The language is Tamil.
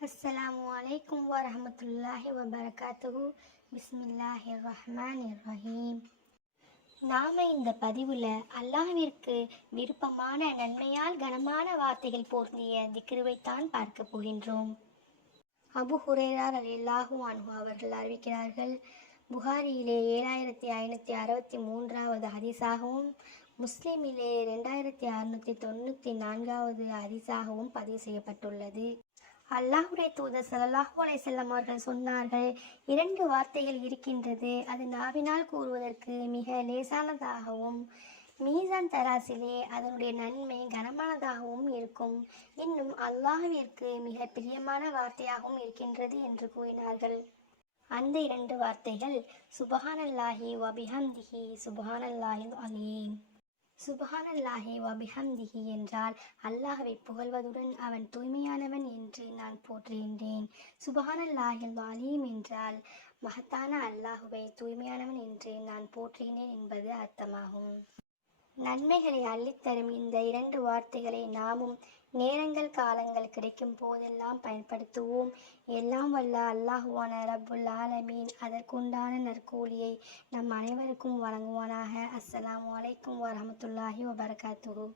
அஸ்ஸலாமு அலைக்கும் வரஹ்மத்துல்லாஹி வபரகாத்துஹு. பிஸ்மில்லாஹிர் ரஹ்மானிர் ரஹீம். நாம இந்த பதிவுல அல்லாஹ்விற்கு விருப்பமான நன்மையால் கனமான வார்த்தைகள் பொருந்திய திக்ருவைத்தான் பார்க்க போகின்றோம். அபு ஹுரைரா ரலியல்லாஹு அன்ஹு அவர்கள் அறிவிக்கிறார்கள், புகாரியிலே 7563வது ஹதீஸாகவும் முஸ்லிமிலே 2694வது ஹதீஸாகவும் பதிவு செய்யப்பட்டுள்ளது. அல்லாஹ்வுடைய தூதர் ஸல்லல்லாஹு அலைஹி வஸல்லம் அவர்கள் சொன்னார்கள், 2 வார்த்தைகள் இருக்கின்றது, அது நாவினால் கூறுவதற்கு மிக லேசானதாகவும் மீசான் தராசிலே அதனுடைய நன்மை கனமானதாகவும் இருக்கும். இன்னும் அல்லாஹ்விற்கு மிக பிரியமான வார்த்தையாகவும் இருக்கின்றது என்று கூறினார்கள். அந்த 2 வார்த்தைகள் சுப்ஹானல்லாஹி வ பிஹம்திஹி சுப்ஹானல்லாஹில் அலீம். சுப்ஹானல்லாஹி வ பிஹம்திஹி என்றால் அல்லாஹ்வை புகழ்வதுடன் அவன் தூய்மையானவன் என்று நான் போற்றுகின்றேன். சுப்ஹானல்லாஹில் அலீம் என்றால் மகத்தான அல்லாஹ்வை தூய்மையானவன் என்று நான் போற்றுகின்றேன் என்பது அர்த்தமாகும். நன்மைகளை அள்ளித்தரும் இந்த 2 வார்த்தைகளை நாமும் நேரங்கள் காலங்கள் கிடைக்கும் போதெல்லாம் பயன்படுத்துவோம். எல்லாம் வல்ல அல்லாஹுவான ரப்புல் ஆலமீன் அதற்குண்டான நற்கூலியை நம் அனைவருக்கும் வழங்குவானாக. அஸ்ஸலாமு அலைக்கும் வரஹ்மத்துல்லாஹி வபரகாத்துஹு.